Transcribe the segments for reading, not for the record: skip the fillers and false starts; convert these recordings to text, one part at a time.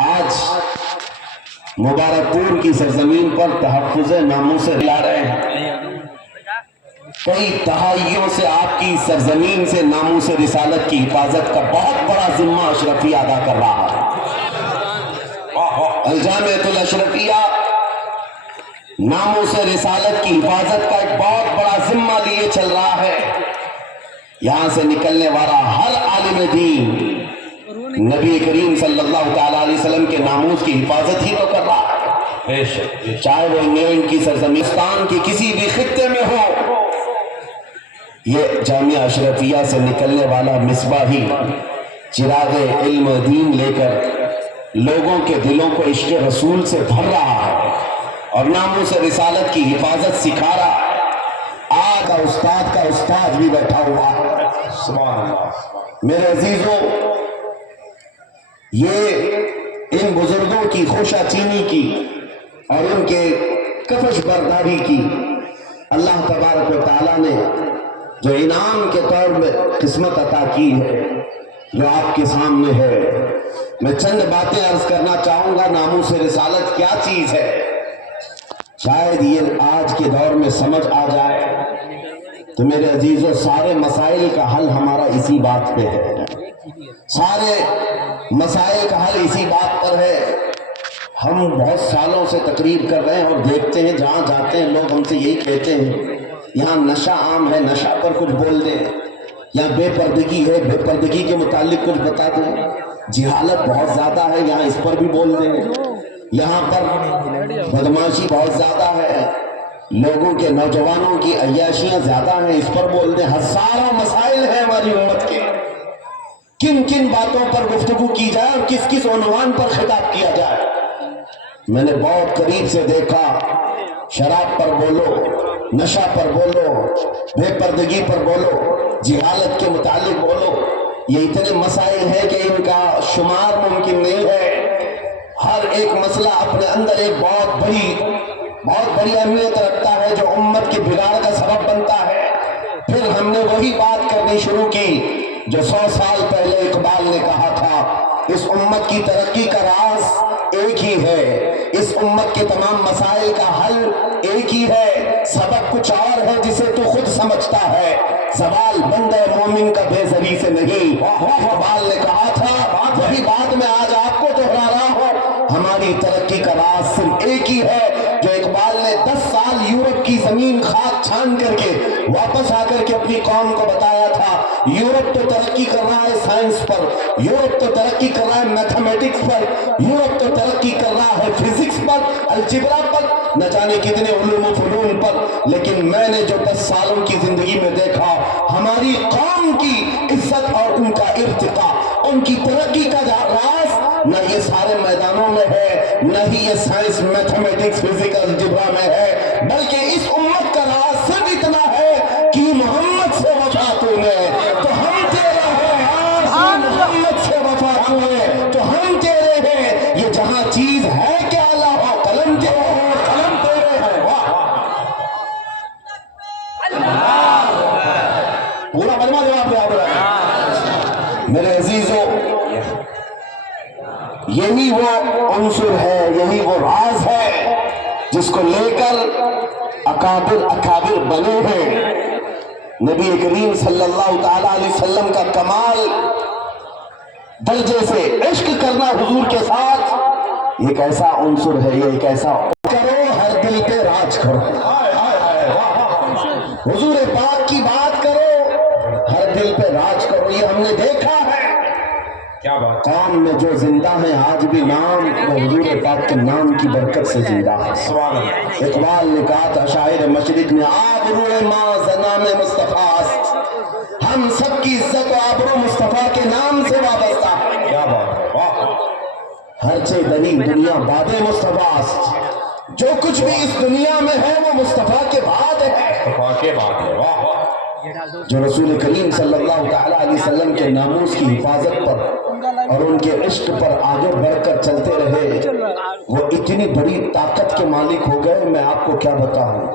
آج مبارک پور کی سرزمین پر تحفظ ناموس لا رہے ہیں۔ کئی دہائیوں سے آپ کی سرزمین سے ناموس رسالت کی حفاظت کا بہت بڑا ذمہ اشرفیہ ادا کر رہا ہے۔ الجامعۃ الاشرفیہ ناموس رسالت کی حفاظت کا ایک بہت بڑا ذمہ لیے چل رہا ہے۔ یہاں سے نکلنے والا ہر عالم دین نبی کریم صلی اللہ تعالیٰ علیہ وسلم کے ناموس کی حفاظت ہی تو کر رہا ہے، چاہے وہ انگلینڈ کی سرزمین کی کسی بھی خطے میں ہو۔ یہ جامعہ اشرفیہ سے نکلنے والا مصباحی چراغ علم و دین لے کر لوگوں کے دلوں کو عشق رسول سے بھر رہا ہے اور ناموس رسالت کی حفاظت سکھا رہا ہے۔ آج کا استاد بھی بیٹھا ہوا ہے۔ سبحان اللہ۔ میرے عزیزوں، یہ ان بزرگوں کی خوشا چینی کی اور ان کے کفش برداری کی اللہ تبارک و تعالیٰ نے جو انعام کے طور میں قسمت عطا کی ہے، جو آپ کے سامنے ہے۔ میں چند باتیں عرض کرنا چاہوں گا۔ ناموس رسالت کیا چیز ہے؟ شاید یہ آج کے دور میں سمجھ آ جائے تو میرے عزیزوں، سارے مسائل کا حل ہمارا اسی بات پہ ہے۔ سارے مسائل کا حل اسی بات پر ہے۔ ہم بہت سالوں سے تقریر کر رہے ہیں اور دیکھتے ہیں جہاں جاتے ہیں لوگ ہم سے یہی کہتے ہیں، یہاں نشہ عام ہے، نشہ پر کچھ بول دیں، یہاں بے پردگی ہے، بے پردگی کے متعلق کچھ بتا دیں، جہالت بہت زیادہ ہے، یہاں اس پر بھی بول دیں، یہاں پر بدماشی بہت زیادہ ہے، لوگوں کے نوجوانوں کی عیاشیاں زیادہ ہیں، اس پر بول دیں۔ ہزاروں مسائل ہیں ہماری امت کے، کن کن باتوں پر گفتگو کی جائے اور کس کس عنوان پر خطاب کیا جائے۔ میں نے بہت قریب سے دیکھا، شراب پر بولو، نشہ پر بولو، بے پردگی پر بولو، جہالت کے متعلق بولو، یہ اتنے مسائل ہیں کہ ان کا شمار ممکن نہیں ہے۔ ہر ایک مسئلہ اپنے اندر ایک بہت بڑی اہمیت رکھتا ہے جو امت کے بگاڑ کا سبب بنتا ہے۔ پھر ہم نے وہی بات کرنی شروع کی جو 100 سال پہلے اقبال نے کہا تھا، اس امت کی ترقی کا راز ایک ہی ہے، اس امت کے تمام مسائل کا حل ایک ہی ہے، سبب کچھ اور ہے جسے تو خود سمجھتا ہے، سوال بندہ مومن کا بے زری سے نہیں۔ اقبال نے کہا تھا، وہی بات میں آج آپ کو دہرا رہا ہوں، ہماری ترقی کا راز صرف ایک ہی ہے جو اقبال نے 10 سال یورپ کی زمین خاک چھان کر کے واپس آ کر کے اپنی قوم کو بتایا تھا۔ یورپ تو ترقی کر رہا ہے سائنس پر، یورپ تو ترقی کر رہا ہے میتھمیٹکس پر، یورپ تو ترقی کر رہا ہے فزکس پر، الجبرا پر، نہ جانے کتنے علوم و فنون پر، لیکن میں نے جو 10 سالوں کی زندگی میں دیکھا، ہماری قوم کی عزت اور ان کا ارتقاء، ان کی ترقی کا راز نہ یہ سارے میدانوں میں ہے، نہ ہی یہ سائنس میتھمیٹکس فزکس الجبرا میں ہے، بلکہ اس امت کا راز صرف اتنا ہے کہ محمد سے وفا تو نے تو ہم تیرے ہیں، محمد سے وفا تو نے تو ہم تیرے ہیں، یہ جہاں چیز ہے کہ اللہ ہو، قلم تیرے ہیں، قلم تیرے ہیں۔ واہ پورا مجمع جواب دے آپ رہے۔ میرے عزیزوں، یہی وہ عنصر ہے، یہی وہ راز ہے جس کو لے کر اکابر بنے ہیں۔ نبی کریم صلی اللہ تعالیٰ علیہ وسلم کا کمال درجے سے عشق کرنا حضور کے ساتھ ایک ایسا عنصر ہے، یہ ایک ایسا کرو ہر دل پہ راج کرو، حضور پاک کی بات کرو ہر دل پہ راج کرو۔ یہ ہم نے دیکھا ہے کیا بات، قوم میں جو زندہ ہیں آج بھی نام وہ حضور پاک کے نام کی برکت سے زندہ ہے۔ اقبال نے کہا تھا شاعر مشرق نے، آبرو ما زنام مصطفیٰ است، ہم سب کی عزت و آبرو مصطفیٰ کے نام سے وابستہ ہے۔ کیا بات، ہر چے دنی دنیا باد مصطفیٰ است، جو کچھ بھی اس دنیا میں ہے وہ مصطفیٰ کے بعد ہے۔ مصطفیٰ کے بعد ہے، واہ واہ۔ جو رسول کریم صلی اللہ تعالیٰ علیہ وسلم کے ناموس کی حفاظت پر اور ان کے عشق پر آگے بڑھ کر چلتے رہے، وہ اتنی بڑی طاقت کے مالک ہو گئے، میں آپ کو کیا بتاؤں۔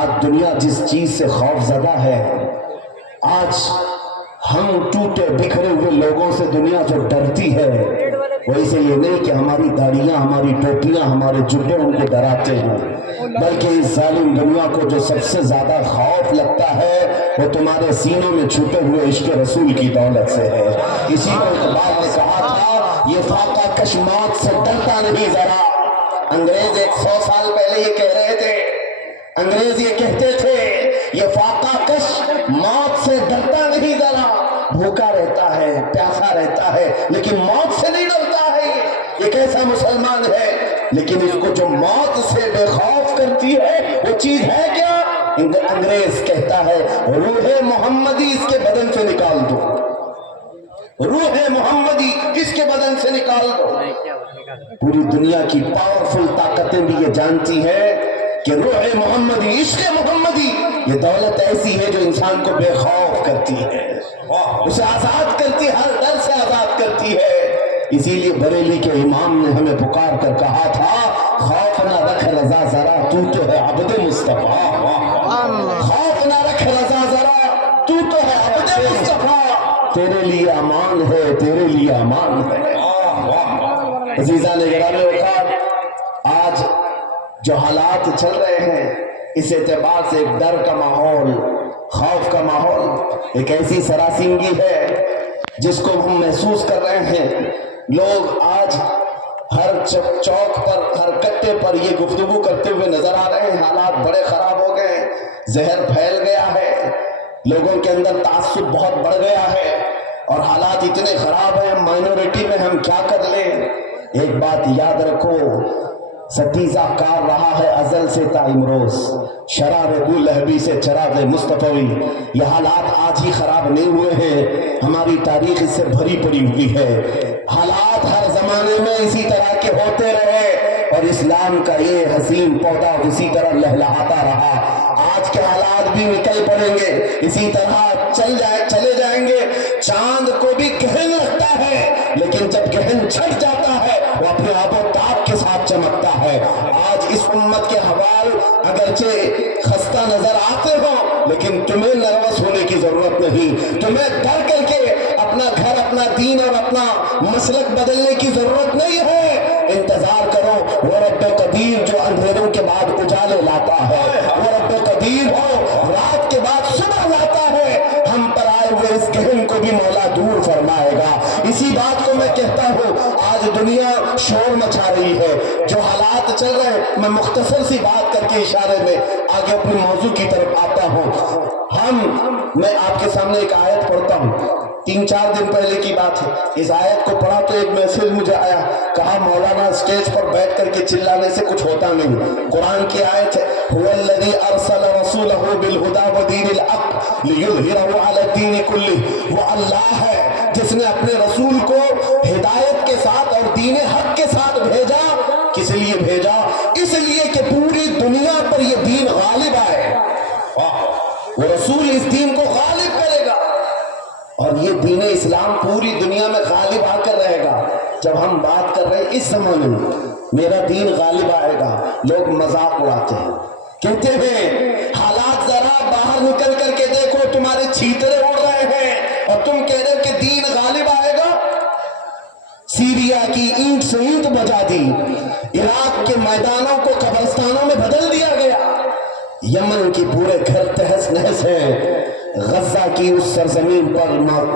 آج دنیا جس چیز سے خوف زدہ ہے، آج ہم ٹوٹے بکھرے ہوئے لوگوں سے دنیا جو ڈرتی ہے، وہ اس لیے نہیں کہ ہماری داڑیاں ہماری ٹوپیاں ہمارے جبے ان کو ڈراتے ہیں، بلکہ اس ظالم دنیا کو جو سب سے زیادہ خوف لگتا ہے وہ تمہارے سینوں میں چھپے ہوئے عشق رسول کی دولت سے ہے۔ اسی کو اقبال نے کہا تھا، یہ فاقہ کش موت سے ڈرتا نہیں ذرا۔ انگریز 100 سال پہلے یہ کہہ رہے تھے، انگریز یہ کہتے تھے یہ فاقہ کش موت سے ڈرتا نہیں ذرا، بھوکا رہتا ہے پیاسا رہتا ہے لیکن موت سے نہیں ڈرتا ہے۔ یہ کیسا مسلمان ہے؟ لیکن اس کو جو موت سے بے خوف کرتی ہے وہ چیز ہے کیا؟ انگریز کہتا ہے روح محمدی اس کے بدن سے نکال دو، روح محمدی اس کے بدن سے نکال دو۔ پوری دنیا کی پاورفل طاقتیں بھی یہ جانتی ہے کہ روح محمدی عشق محمدی یہ دولت ایسی ہے جو انسان کو بے خوف کرتی ہے، اسے آزاد کرتی ہے، ہر ڈر سے آزاد کرتی ہے۔ اسی لیے بریلی کے امام نے ہمیں پکار کر کہا تھا، خوف نہ رکھ رضا ذرا تو تو ہے عبد مصطفیٰ، خوف نہ رکھ رضا ذرا تو تو ہے عبد مصطفیٰ، تیرے لیے امان ہے تیرے لیے امان ہے۔ عزیزان گرامی اوقات، آج جو حالات چل رہے ہیں اس اعتبار سے ایک ڈر کا ماحول، خوف کا ماحول، ایک ایسی سراسنگی ہے جس کو ہم محسوس کر رہے ہیں۔ لوگ آج ہر چوک پر ہر کٹے پر یہ گفتگو کرتے ہوئے نظر آ رہے ہیں، حالات بڑے خراب ہو گئے ہیں، زہر پھیل گیا ہے، لوگوں کے اندر تعصب بہت بڑھ گیا ہے اور حالات اتنے خراب ہیں، مائنورٹی میں ہم کیا کر لیں۔ ایک بات یاد رکھو، ستیزہ کار رہا ہے ازل سے تا امروز، شرار ابو لہبی سے چراغ مصطفی۔ یہ حالات آج ہی خراب نہیں ہوئے ہیں، ہماری تاریخ اس سے بھری پڑی ہوئی ہے۔ حالات ہر زمانے میں اسی طرح کے ہوتے رہے اور اسلام کا یہ حسین پودا اسی طرح لہلہاتا رہا۔ آج کے حالات بھی نکل پڑیں گے، اسی طرح چلے جائیں گے۔ چاند کو بھی گہن لگتا ہے لیکن جب گہن چھٹ جاتا ہے وہ اپنے آب و تاب کے ساتھ چمکتا ہے۔ آج اس امت کے حوال اگرچہ خستہ نظر آتے ہوں لیکن تمہیں نروس ہونے کی ضرورت نہیں، تمہیں ڈر کر کے اپنا گھر اپنا دین اور اپنا مسلک بدلنے کی ضرورت نہیں ہے۔ انتظار کرو، وہ رب قدیر جو اندھیروں کے بعد اجالے لاتا ہے، وہ رب قدیر ہو رات کے بعد صبح لاتا ہے، ہم پر آئے ہوئے اس گہن کو بھی مولا دور فرمائے گا۔ اسی بات کو میں کہتا ہوں، آج دنیا شور مچا رہی ہے، جو حالات چل رہے ہیں، میں مختصر سی بات کر کے اشارے میں آگے اپنے موضوع کی طرف آتا ہوں۔ میں آپ کے سامنے ایک آیت پڑھتا ہوں، 3-4 دن پہلے کی بات ہے۔ اس آیت کو پڑھا تو ایک میسج مجھے آیا، کہا مولانا اسٹیج پر بیٹھ کر کے چلانے سے کچھ ہوتا نہیں، قرآن کی آیت ہے، هو الذی ارسل رسولہ بالہدی ودین الحق لیظہرہ علی الدین کلہ۔ وہ اللہ ہے جس نے اپنے رسول کو ہدایت کے ساتھ اور دین حق کے ساتھ بھیجا۔ کس لیے بھیجا؟ اس لیے کہ پوری دنیا پر یہ دین غالب آئے، وہ رسول اس دین کو غالب کرے گا اور یہ دین اسلام پوری دنیا میں غالب آ کر رہے گا۔ جب ہم بات کر رہے ہیں اس زمانے میں میرا دین غالب آئے گا، لوگ مذاق اڑاتے ہیں، کہتے ہیں حالات ذرا باہر نکل کر کے دیکھو، تمہارے چھیترے اڑ رہے ہیں اور تم کہہ رہے ہو کہ دین غالب آئے گا۔ سیریا کی اینٹ سے اینٹ بجا دی، عراق کے میدانوں کو قبرستانوں میں بدل دیا گیا، یمن کی پورے گھر تہس نہس ہیں، غزہ کی اس سرزمین پر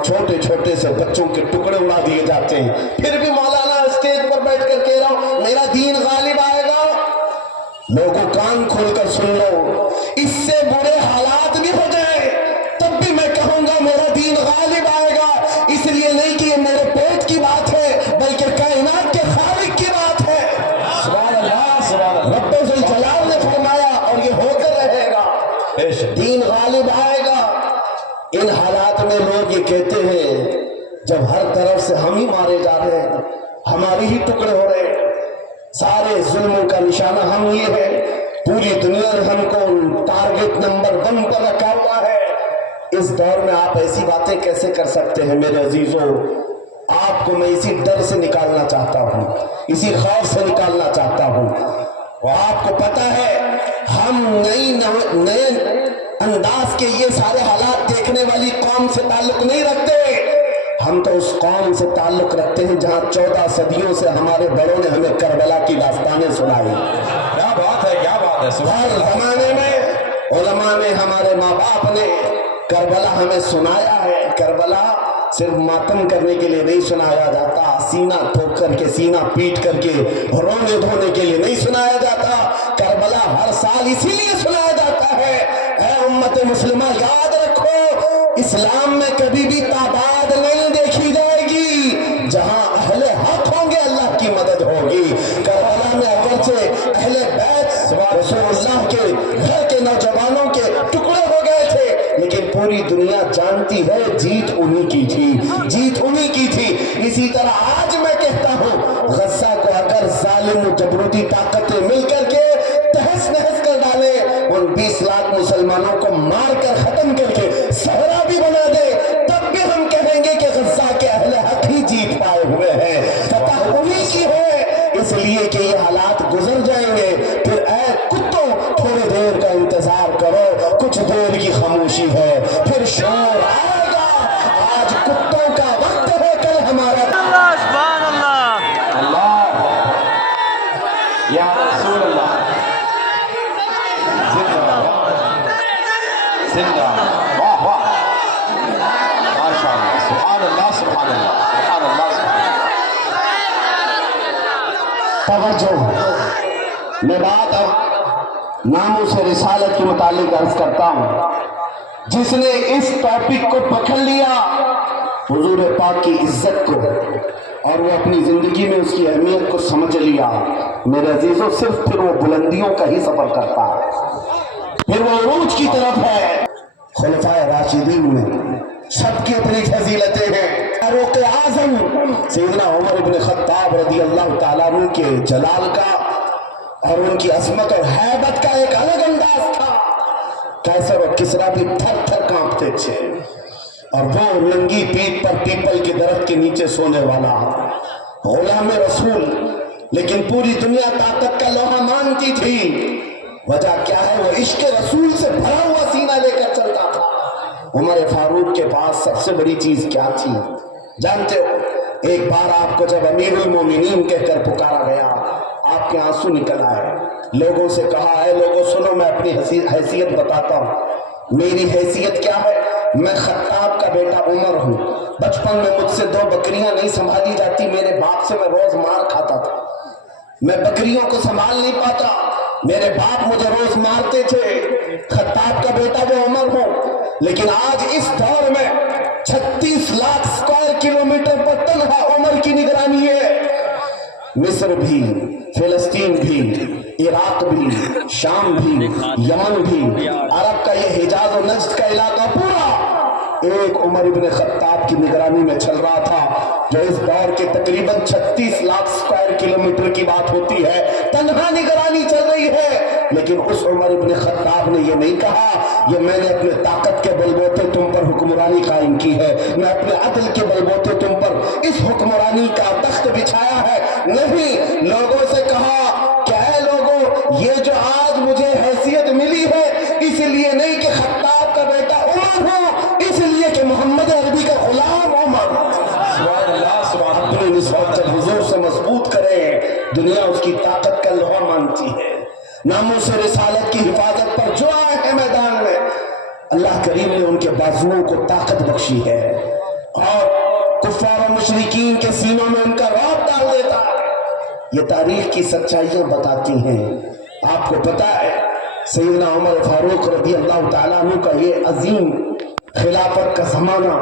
چھوٹے چھوٹے سے بچوں کے ٹکڑے اڑا دیے جاتے ہیں، پھر بھی مولانا اسٹیج پر بیٹھ کر کہہ رہا ہوں میرا دین غالب آئے گا۔ لوگوں کان کھول کر سن لو، اس سے برے حالات بھی ہو جائیں تب بھی میں کہوں گا میرا دین غالب آئے گا، اس لیے نہیں کہ یہ میرے پیٹ کی بات ہے بلکہ کائنات کے خالق کی بات ہے۔ سبحان اللہ، رب ذوالجلال نے فرمایا اور یہ ہو کر رہے گا، دین غالب آئے گا۔ ان حالات میں لوگ یہ کہتے ہیں جب ہر طرف سے ہم ہی مارے جا رہے ہیں، ہماری ہی ٹکڑے ہو رہے ہیں، سارے ظلموں کا نشانہ ہم یہ ہے، پوری دنیا نے ہم کو ٹارگٹ نمبر 1 پر رکھا ہوا ہے۔ اس دور میں آپ ایسی باتیں کیسے کر سکتے ہیں میرے عزیزوں؟ آپ کو میں اسی ڈر سے نکالنا چاہتا ہوں، اسی خوف سے نکالنا چاہتا ہوں۔ اور آپ کو پتا ہے ہم نئے انداز کے یہ سارے حالات دیکھنے والی قوم سے تعلق نہیں رکھتے، ہم تو اس قوم سے تعلق رکھتے ہیں جہاں 14 صدیوں سے ہمارے بڑوں نے ہمیں کربلا کی داستانیں سنائی. کیا بات ہے، کیا بات ہے. ہر زمانے میں علماء نے، ہمارے ماں باپ نے کربلا ہمیں سنایا ہے. کربلا صرف ماتم کرنے کے لیے نہیں سنایا جاتا، سینہ ٹھوک کر کے، سینہ پیٹ کر کے رونے دھونے کے لیے نہیں سنایا جاتا. کربلا ہر سال اسی لیے سنایا جاتا ہے. اے امت مسلمہ یاد رکھو، اسلام میں کبھی بھی تعداد نہیں دیکھی جائے گی. جہاں اہل حق ہوں گے اللہ کی مدد ہوگی. کربلا میں اگرچہ اہل بیت رسول اللہ کے گھر کے نوجوانوں کے ٹکڑے ہو گئے تھے، لیکن پوری دنیا جانتی ہے جیت انہی کی تھی، جیت انہی کی تھی. اسی طرح آج میں کہتا ہوں، غزہ کو اگر ظالم و جبروتی طاقتیں مل کر کے تہس نہس کر ڈالے، ان 20 لاکھ مسلمانوں کو مار کر ختم کر کے صحرا بھی بنا دے، تب بھی ہم کہیں گے کہ غزہ کے اہل حق ہی جیت پائے ہوئے ہیں. فتح انہی کی ہے، اس لیے کہ یہ حالات گزر جائیں گے. پھر اے کتوں، تھوڑی دیر کا انتظار کرو، کچھ دیر کی خاموشی ہے، پھر شور آئے گا. آج کتوں کا وقت ہے، کل ہمارا. اللہ سبحان اللہ. اللہ یا رسول اللہ. زندہ واہ واہ، ماشاء اللہ، سبحان اللہ، سبحان اللہ، سبحان اللہ، سبحان اللہ. توجہ، میں بات اب ناموس رسالت کے متعلق عرض کرتا ہوں. جس نے اس ٹاپک کو پکڑ لیا، حضور پاک کی عزت کو، اور وہ اپنی زندگی میں اس کی اہمیت کو سمجھ لیا، میرے عزیزوں، صرف پھر وہ بلندیوں کا ہی سفر کرتا ہے، پھر وہ عروج کی طرف ہے. خلفائے راشدین میں سب کی اپنی فضیلتیں ہیں. فاروق اعظم سیدنا عمر بن خطاب رضی اللہ تعالیٰ عنہ کے جلال کا اور ان کی عظمت اور ہیبت کا ایک الگ انداز تھا. قیصر اور کسریٰ بھی تھر تھر کانپتے تھے، اور وہ ننگی پیٹھ پر پیپل کے درخت کے نیچے سونے والا غلام رسول، لیکن پوری دنیا طاقت کا لوہا مانتی تھی. وجہ کیا ہے؟ وہ عشق رسول سے بھرا ہوا سینہ لے کر چلتا تھا. عمر فاروق کے پاس سب سے بڑی چیز کیا تھی جانتے ہو؟ ایک بار آپ کو جب امیر المومنین کہہ کر پکارا گیا، آپ کے آنسو نکل آئے. لوگوں سے کہا ہے، لوگوں سنو، میں اپنی حیثیت بتاتا ہوں. میری حیثیت کیا ہے؟ میں خطاب کا بیٹا عمر ہوں. بچپن میں مجھ سے 2 بکریاں نہیں سنبھالی جاتی، میرے باپ سے میں روز مار کھاتا تھا. میں بکریوں کو سنبھال نہیں پاتا، میرے باپ مجھے روز مارتے تھے. خطاب کا بیٹا وہ عمر ہوں. لیکن آج اس دور میں 36 لاکھ اسکوائر کلومیٹر پر تنہا عمر کی نگرانی ہے. مصر بھی، فلسطین بھی، عراق بھی، شام بھی، یمن بھی، عرب کا یہ حجاز و نجد کا علاقہ پورا ایک عمر ابن خطاب کی نگرانی میں چل رہا تھا، جو اس دور کے تقریباً 36 لاکھ اسکوائر کلومیٹر کی بات ہوتی ہے. تنہا نگرانی چل رہی ہے. لیکن اس عمر ابن خطاب نے یہ نہیں کہا یہ میں نے اپنے طاقت کے بلبوتے تم پر حکمرانی قائم کی ہے، میں اپنے عدل کے بلبوتے تم پر اس حکمرانی کا تخت بچھایا ہے. نہیں، لوگوں سے کہا کہ اے لوگوں، یہ جو آج مجھے حیثیت ملی ہے اس لیے نہیں کہ خطاب کا بیٹا عمر ہوں، اس لیے کہ محمد عربی کا غلام عمر. سبحان اللہ، سبحان اللہ. اپنی نسبت جب حضور سے مضبوط کرے، دنیا اس کی طاقت کا لوہا مانتی ہے. ناموس رسالت کی حفاظت پر جو آئے ہیں میدان میں، اللہ کریم نے ان کے بازوؤں کو طاقت بخشی ہے، اور کفار و مشرکین کے سینوں میں ان کا رعب ڈال دیتا ہے. یہ تاریخ کی سچائیاں بتاتی ہیں. آپ کو پتا ہے سیدنا عمر فاروق رضی اللہ تعالیٰ عنہ کا یہ عظیم خلافت کا زمانہ،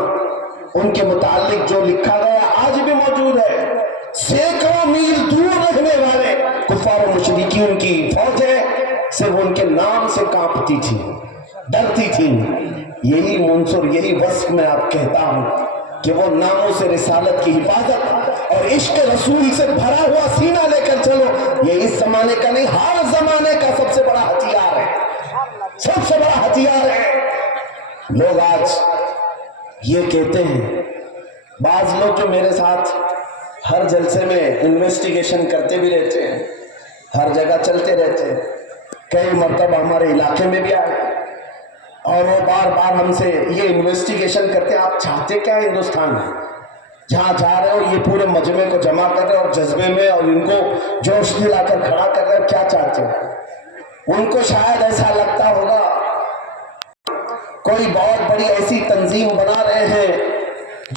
ان کے متعلق جو لکھا گیا آج بھی موجود ہے. سینکڑوں میل دور رہنے والے کفار و مشرکین کی فوجیں صرف ان کے نام سے کانپتی تھی، ڈرتی تھی. یہی منصر، یہی وصف میں آپ کہتا ہوں کہ وہ ناموس رسالت کی حفاظت اور عشق رسول سے بھرا ہوا سینہ لے کر چلو، یہ اس زمانے کا نہیں، ہر زمانے کا سب سے بڑا ہتھیار ہے، سب سے بڑا ہتھیار ہے. لوگ آج یہ کہتے ہیں، بعض لوگ جو میرے ساتھ ہر جلسے میں انویسٹیگیشن کرتے بھی رہتے ہیں، ہر جگہ چلتے رہتے ہیں، کئی مرتبہ ہمارے علاقے میں بھی آئے اور وہ بار بار ہم سے یہ انویسٹیگیشن کرتے ہیں، آپ چاہتے کیا ہندوستان میں؟ جہاں جا رہے ہو یہ پورے مجمع کو جمع کر رہے ہو اور جذبے میں اور ان کو جوش دلا کر کھڑا کر رہے ہو، کیا چاہتے ہو؟ ان کو شاید ایسا لگتا ہوگا کوئی بہت بڑی ایسی تنظیم بنا رہے ہیں